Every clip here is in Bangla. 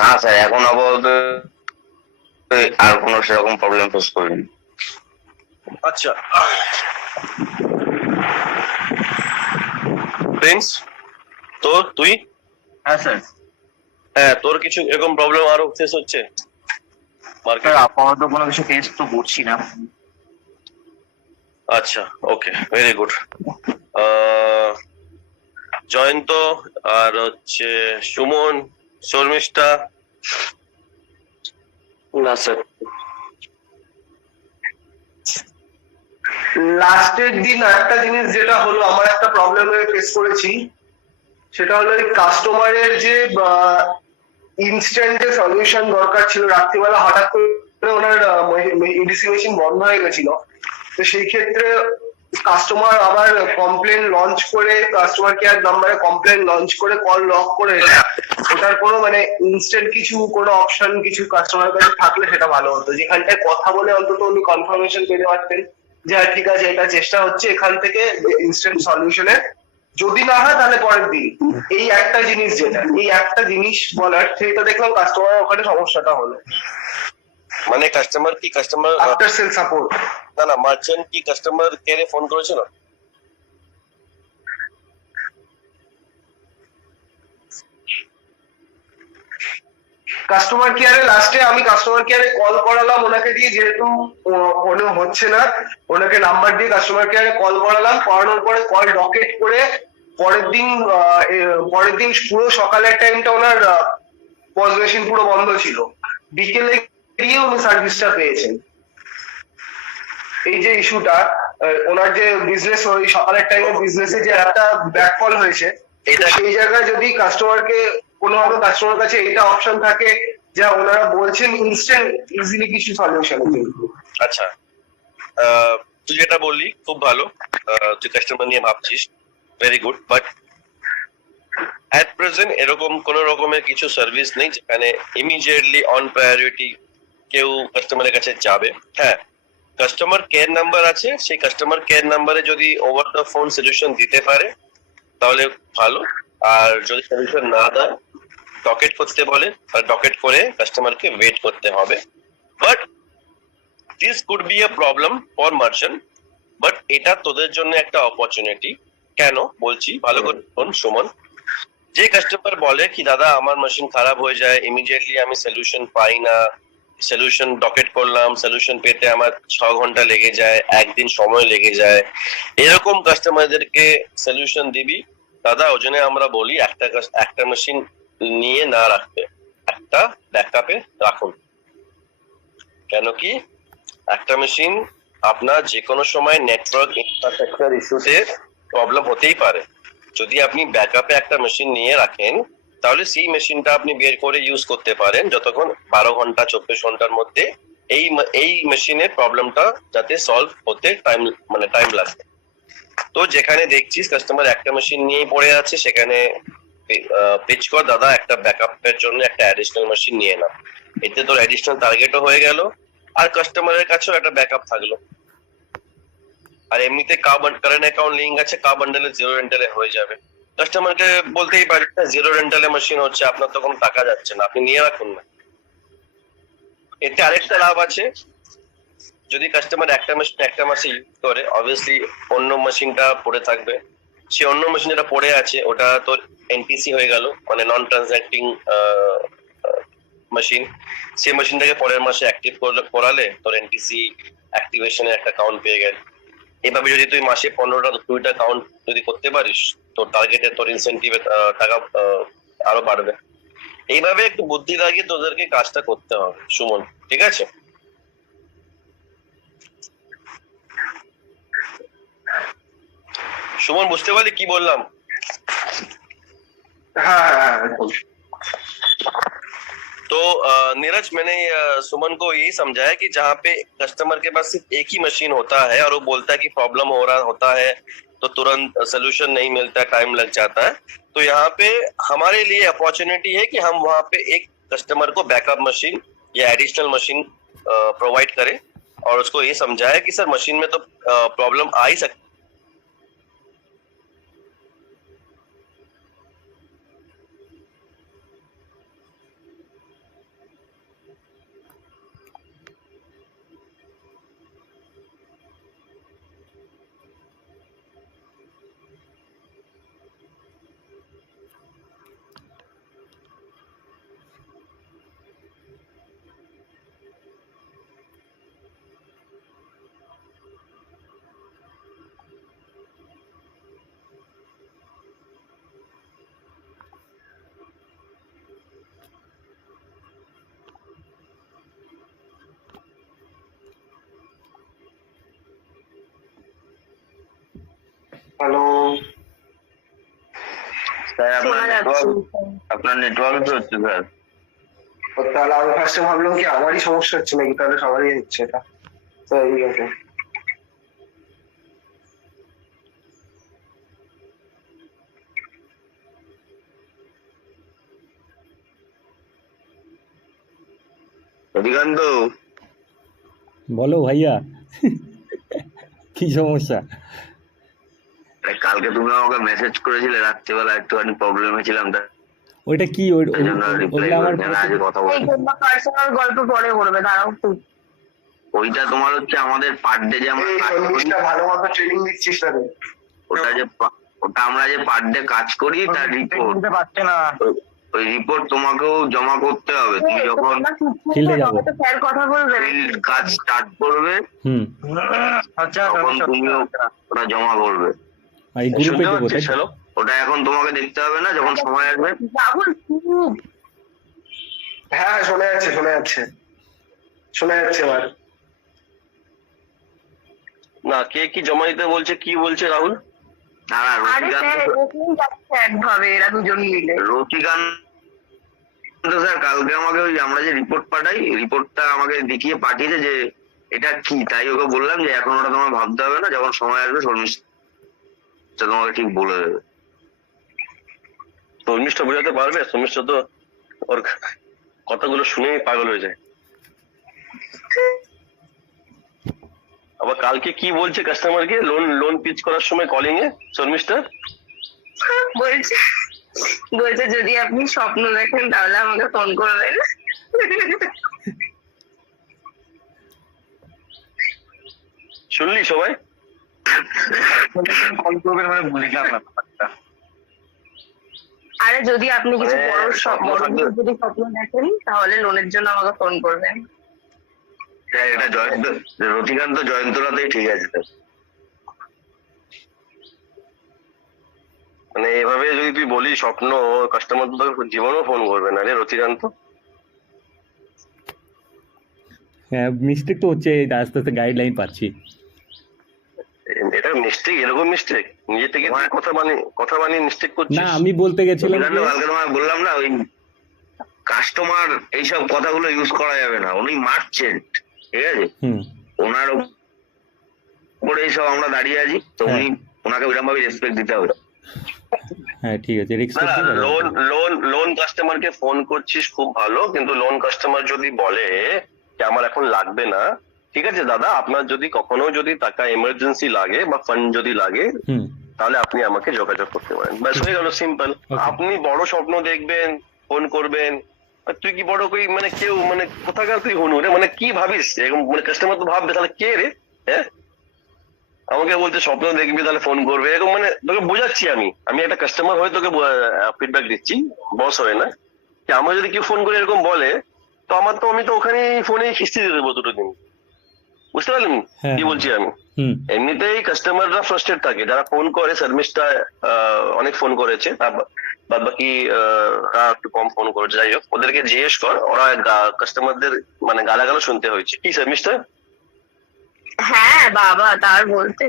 না স্যার, এখন আপাতত আর কোনো সেরকম প্রবলেম ফেস করিনি। আচ্ছা প্রিন্স, তো তুই? হ্যাঁ স্যার। হ্যাঁ, তোর কিছু এরকম প্রবলেম আরো ফেস হচ্ছে স্যার মার্কেটে? আপাতত কোনো কিছু ফেস তো করছি না। আচ্ছা, ওকে, ভেরি গুড। জয়ন্ত আর হচ্ছে সুমন, শর্মিষ্ঠা? না স্যার। লাস্টের দিন একটা জিনিস যেটা হলো, আমার একটা প্রবলেমে ফেস করেছি, সেটা হলো এই কাস্টমারের যে ইনস্ট্যান্ট যে সলিউশন দরকার ছিল, রাত্রিবেলা হঠাৎ করে ওনার ইডিসি মেশিন বন্ধ হয়ে গেছিল। তো সেই ক্ষেত্রে কাস্টমার আবার কমপ্লেন লঞ্চ করে, কাস্টমার কেয়ার নাম্বারে কমপ্লেন লঞ্চ করে কল লক করে, ওটার কোনো মানে ইনস্ট্যান্ট কিছু কোনো অপশন কিছু কাস্টমারের কাছে থাকলে সেটা ভালো হতো, যেখানটায় কথা বলে অন্তত উনি কনফার্মেশন পেতে পারতেন যে হ্যাঁ ঠিক আছে, এটা চেষ্টা হচ্ছে এখান থেকে ইনস্ট্যান্ট সলিউশনের, যদি না হয় তাহলে পরের দিন। এই একটা জিনিস, যেটা এই একটা জিনিস বলার, সেটা দেখলাম কাস্টমার ওখানে সমস্যাটা হলো। মানে কাস্টমার আফটার সেল সাপোর্ট, না না, মার্চেন্ট কি কাস্টমার কেয়ারে ফোন করেছিল? কাস্টমার কেয়ারে লাস্টে আমি কাস্টমার কেয়ারে কল করালাম ওনাকে দিয়ে, যেহেতু ওনো হচ্ছে না, ওনাকে নাম্বার দিয়ে কাস্টমার কেয়ারে কল করালাম, করানোর পরে কল ডকেট করে পরের দিন পুরো সকালের টাইমটা ওনার পজ মেশিন পুরো বন্ধ ছিল, বিকেলে গিয়ে উনি সার্ভিসটা পেয়েছেন। এই যে ইস্যুটা, ওনার যে বিজনেস, ওই সকালের টাইমে বিজনেসে যে একটা ব্যাকফল হয়েছে, এটা সেই জায়গায় যদি কাস্টমারকে কোনোভাবে কাস্টমার কাছে এটা অপশন থাকে, যা ওনারা বলছেন ইনস্ট্যান্ট ইজিলি কিছু সলিউশন। আচ্ছা, তুই যেটা বললি খুব ভালো, তুই কাস্টমার নিয়ে ভাবছিস, very good, but at present এরকম কোন রকমের কিছু সার্ভিস নেই যেখানে ইমিডিয়েটলি অন প্রায়োরিটি কেউ কাস্টমারের কাছে যাবে। হ্যাঁ, কাস্টমার কেয়ার নাম্বার আছে, সেই কাস্টমার কেয়ার নাম্বারে যদি ওভার দ্য ফোন সলিউশন দিতে পারে তাহলে ভালো, আর যদি সলিউশন না দেয় ডকেট করতে বলে, আর ডকেট করে কাস্টমারকে ওয়েট করতে হবে। But this could B A problem for merchant, but এটা তোদের জন্য একটা অপরচুনিটি। কেন বলছি ভালো করে শোন সুমন। যে কাস্টমার বলে কি দাদা আমার মেশিন খারাপ হয়ে যায়, ইমিডিয়েটলি আমি সলিউশন পাই না, সলিউশন ডকেট করলাম, সলিউশন পেতে আমার 6 ঘন্টা লেগে যায়, একদিন সময় লেগে যায়, এরকম কাস্টমারদেরকে সলিউশন দিবি দাদা। ওই জন্য আমরা বলি একটা মেশিন নিয়ে না রাখতে, একটা ব্যাকআপে রাখুন। কেন কি একটা মেশিন আপনার যে কোনো সময় নেটওয়ার্ক ইনফ্রাস্ট্রাকচার ইস্যুতে প্রবলেম হতেই পারে। যদি আপনি ব্যাকআপে একটা মেশিন নিয়ে রাখেন তাহলে সেই মেশিনটা আপনি বের করে ইউজ করতে পারেন যতক্ষণ 12 ঘন্টা 24 ঘন্টার মধ্যে এই মেশিনের প্রবলেমটা যাতে সলভ হতে টাইম লাগবে। তো যেখানে দেখছিস কাস্টমার একটা মেশিন নিয়েই পড়ে আছে, সেখানে পিচ কর দাদা একটা ব্যাকআপের জন্য একটা অ্যাডিশনাল মেশিন নিয়ে নাও, এতে তোর অ্যাডিশনাল টার্গেটও হয়ে গেল আর কাস্টমারের কাছেও একটা ব্যাকআপ থাকলো। আর এমনিতে কারেন্ট অ্যাকাউন্ট লিঙ্ক আছে, বান্ডেলে জিরো রেন্টালে হয়ে যাবে। কাস্টমারকে বলতেই পারি জিরো রেন্টালে মেশিন হচ্ছে, আপনার তো কোনো টাকা যাচ্ছে না, আপনি নিয়ে রাখুন না। এতে আরেকটা লাভ আছে, যদি কাস্টমার একটা মাসে ইউজ করে অবভিয়াসলি অন্য মেশিনটা পড়ে থাকবে, সে অন্য মেশিন যেটা পড়ে আছে ওটা তোর এনটিসি হয়ে গেল, মানে নন ট্রানজাক্টিং মেশিন। সেই মেশিনটাকে পরের মাসে অ্যাক্টিভ করালে তোর এনটিসি অ্যাক্টিভেশনের একটা কাউন্ট পেয়ে গেল। এভাবে যদি তুই মাসে 15টা 20টা কাউন্ট যদি করতে পারিস, তোর টার্গেটে তোর ইনসেন্টিভে টাকা আরো বাড়বে। এইভাবে একটু বুদ্ধি লাগিয়ে তোদেরকে কাজটা করতে হবে সুমন, ঠিক আছে? সুমন বুঝতে পারলি কি বললাম? হ্যাঁ হ্যাঁ হ্যাঁ। तो नीरज, मैंने सुमन को यही समझाया कि जहाँ पे कस्टमर के पास सिर्फ एक ही मशीन होता है और वो बोलता है कि प्रॉब्लम हो रहा होता है तो तुरंत सोल्यूशन नहीं मिलता, टाइम लग जाता है, तो यहाँ पे हमारे लिए अपॉर्चुनिटी है कि हम वहाँ पे एक कस्टमर को बैकअप मशीन या एडिशनल मशीन प्रोवाइड करें और उसको ये समझाया कि सर मशीन में तो प्रॉब्लम आ ही सकती হ্যালো, স্যার শোনা যাচ্ছে। আপনার নেটওয়ার্ক হচ্ছে স্যার। তাহলে আমি ফার্স্টে ভাবলাম কি আমারই সমস্যা হচ্ছে নাকি, তাহলে সবারই হচ্ছে এটা। তো এই আছে। রবিকান্ত, বলো ভাইয়া। কি সমস্যা? কালকে তুমি আমাকে মেসেজ করেছিলে রাত্রিবেলা, একটুখানি প্রবলেমে ছিলাম, ওইটা কি তাই জন্য রিপ্লাই ওইটা আমার করেছি না, আজ কথা এই বলছি। পার্সোনাল গল্প পরে করবে, দাঁড়াও একটু। ওইটা তোমার হচ্ছে আমাদের পার ডে যে আমরা এই কাজ করি, সন্দেশটা ভালো মতো ট্রেনিং দিচ্ছিস না রে। ওটা আমরা যে পার ডে কাজ করি তার রিপোর্ট, পারছে না। ওই রিপোর্ট তোমাকেও জমা করতে হবে। তুমি যখন ফিল্ডে যাবো। স্যার কথা বলবে। ফিল্ড কাজ স্টার্ট করবে হুম। আচ্ছা, তখন তুমিও ওটা জমা করবে। আর এই গ্রুপে শুনতে দেবো, পাচ্ছিস? তাই তো? হ্যালো, ওটা এখন তোমাকে দেখতে হবে না, যখন সময় আসবে। রাহুল খুব হ্যাঁ হ্যাঁ, শোনা যাচ্ছে শোনা যাচ্ছে শোনা যাচ্ছে এবার। না, কে কি জমা দিতে বলছে, কি বলছে রাহুল? না না, আরে স্যার ওখানেই যাচ্ছে একভাবে এরা দুজন মিলে। রতিকান্ত স্যার কালকে আমাকে ওই আমরা যে রিপোর্ট পাঠাই, রিপোর্টটা আমাকে দেখিয়ে পাঠিয়েছে যে এটা কি, তাই ওকে বললাম যে এখন ওটা তোমার ভাবতে হবে না, যখন সময় আসবে শর্মিষ্ঠা তোমাকে ঠিক বলে দেবে। শর্মিষ্ঠা বোঝাতে পারবে? শর্মিষ্ঠা তো ওর কথাগুলো শুনেই পাগল হয়ে যায়। আবার কালকে কি বলছে কাস্টমারকে লোন পিচ করার সময় কলিং এ শর্মিষ্ঠা? বলছে বলছে যদি আপনি স্বপ্ন দেখেন তাহলে আমাকে ফোন করবেন। শুনলি সবাই? কল করবেন মানে বুঝলাম না ব্যাপারটা। আরে যদি আপনি কিছু মানে বড় স্বপ্ন বড় থাকলে- কিছু যদি স্বপ্ন দেখেন তাহলে লোনের জন্য আমাকে ফোন করবেন। স্যার এটা রতিকান্ত জয়ন্তরাতেই ঠিক আছে স্যার। মানে এভাবে যদি তুই বলিস স্বপ্ন, কাস্টমার তো তোকে জীবনেও ফোন করবে না রে রতিকান্ত। হ্যাঁ, মিস্টেক তো হচ্ছে, এই আস্তে আস্তে গাইডলাইন পাচ্ছি। এটা মিস্টেক, এরকম মিস্টেক নিজে থেকে তুই কথা বানিয়ে মিস্টেক করছিস। না, আমি বলতে গেছিলাম রতিকান্ত যে কালকে তোমায় বললাম না, ওই কাস্টমার এইসব কথাগুলো ইউজ করা যাবে না, উনি মার্চেন্ট, ঠিক আছে? হুম। ওনার উপরে এইসব আমরা দাঁড়িয়ে আছি, তো উনি ওনাকে ওইরকম ভাবে রেসপেক্ট দিতে হবে। হ্যাঁ ঠিক আছে, না রেসপেক্ট না, লোন কাস্টমারকে ফোন করছিস খুব ভালো, কিন্তু লোন কাস্টমার যদি বলে যে আমার এখন লাগবে না, ঠিক আছে দাদা, আপনার যদি কখনো যদি টাকা এমার্জেন্সি লাগে বা ফান্ড যদি লাগে হুম। তাহলে আপনি আমাকে যোগাযোগ করতে পারেন, ব্যাস হয়ে গেল, সিম্পল। Okay. আপনি বড় স্বপ্ন দেখবেন, ফোন করবেন, আর তুই কি বড় কই মানে কেউ মানে কোথাকার তুই হনু রে, মানে কি ভাবিস এরকম? মানে কাস্টমার তো ভাববে তাহলে কে রে, হ্যাঁ? আমাকে বলতে স্বপ্ন দেখবি তাহলে ফোন করবে, এরকম মানে তোকে বোঝাচ্ছি আমি একটা কাস্টমার হয়ে তোকে ফিডব্যাক দিচ্ছি, বস হয়ে না। যে আমার যদি কেউ ফোন করে এরকম বলে, তো আমি তো ওখানে ফোনেই কিস্তি দিয়ে দেবো দুটো দিন, বুঝতে পারলেন হ্যাঁ। কি বলছি আমি? হুম। এমনিতেই কাস্টমাররা ফ্রাস্ট্রেট থাকে, যারা ফোন করে, সার্ভিসটা অনেক ফোন করেছে, বাদ বাকি একটু কম ফোন করেছে, যাই হোক ওদেরকে জিজ্ঞেস কর, ওরা কাস্টমারদের মানে গালাগালও শুনতে হয়েছে কি সার্ভিসটা। হ্যাঁ বাবা, তার বলতে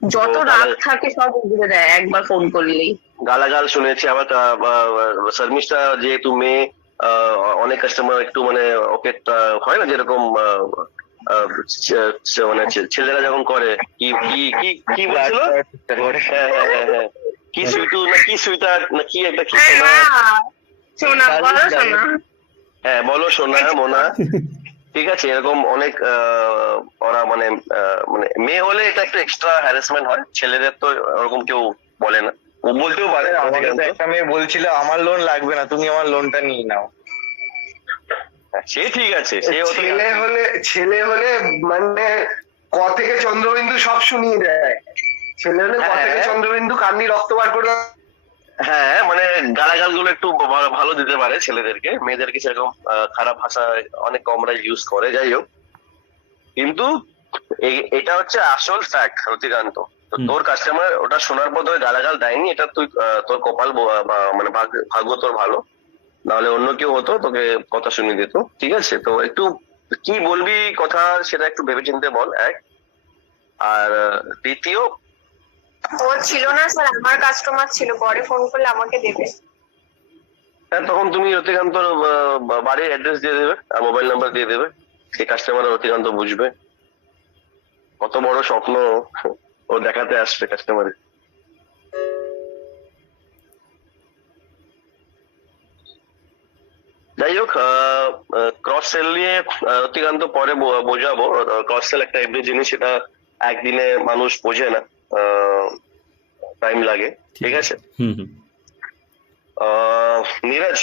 যত তো রাগ তাহলে- থাকে সব উগড়ে দেয় একবার ফোন করলেই। গালাগাল শুনেছি আবার সার্ভিসটা যেহেতু মেয়ে, অনেক কাস্টমার একটু মানে ওকে হয় না যেরকম মানে ছেলেরা যখন করে কি কি কি কি বলছিল, হ্যাঁ হ্যাঁ হ্যাঁ হ্যাঁ, কি সুইটু না কি সুইটার না কি একটা কি আরে শোনা, না, শোনা বলো শোনা। হ্যাঁ বলো সোনা মোনা, ঠিক আছে, এরকম অনেক ওরা মানে মানে মেয়ে হলে এটা একটু এক্সট্রা হ্যারাসমেন্ট হয়, ছেলেদের তো ওরকম কেউ বলে না, ও বলতেও পারে। আমাকে তো একটা মেয়ে বলছিল আমার লোন লাগবে না, তুমি আমার লোনটা নিয়ে নাও। সে ঠিক আছে, সে ছেলে হলে মানে ক থেকে চন্দ্রবিন্দু সব শুনিয়ে দেয়। ছেলে হলে ক থেকে হ্যাঁ। চন্দ্রবিন্দু কান্নি রক্ত বার করে। হ্যাঁ মানে গালাগাল গুলো একটু ভালো দিতে পারে ছেলেদেরকে, মেয়েদেরকে সেরকম খারাপ ভাষা অনেক কমরা ইউজ করে, যাই হোক। কিন্তু এটা হচ্ছে আসল ফ্যাক্ট রতিকান্ত। তো তোর কাস্টমার ওটা শোনার পর তোকে গালাগাল দেয়নি, এটা তুই তোর কপাল মানে ভাগ্য তোর ভালো, নাহলে অন্য কেউ হতো তোকে কথা শুনিয়ে দিত, ঠিক আছে? তো একটু কি বলবি কথা সেটা একটু ভেবেচিন্তে বল, এক। আর দ্বিতীয়, ও ছিল না স্যার, আমার কাস্টমার ছিল, পরে ফোন করলে আমাকে দেবে। হ্যাঁ, তখন তুমি রতিকান্তর বাড়ির অ্যাড্রেস দিয়ে দেবে আর মোবাইল নাম্বার দিয়ে দেবে, সেই কাস্টমার রতিকান্ত বুঝবে কত বড় স্বপ্ন ও দেখাতে আসবে কাস্টমারে। যাই হোক, ক্রস সেল নিয়ে রতিকান্ত পরে বোঝাবো। ক্রস সেল একটা এমনি জিনিস, সেটা একদিনে মানুষ বোঝে না, টাইম লাগে। ঠিক আছে, হুম হুম। নীরজ,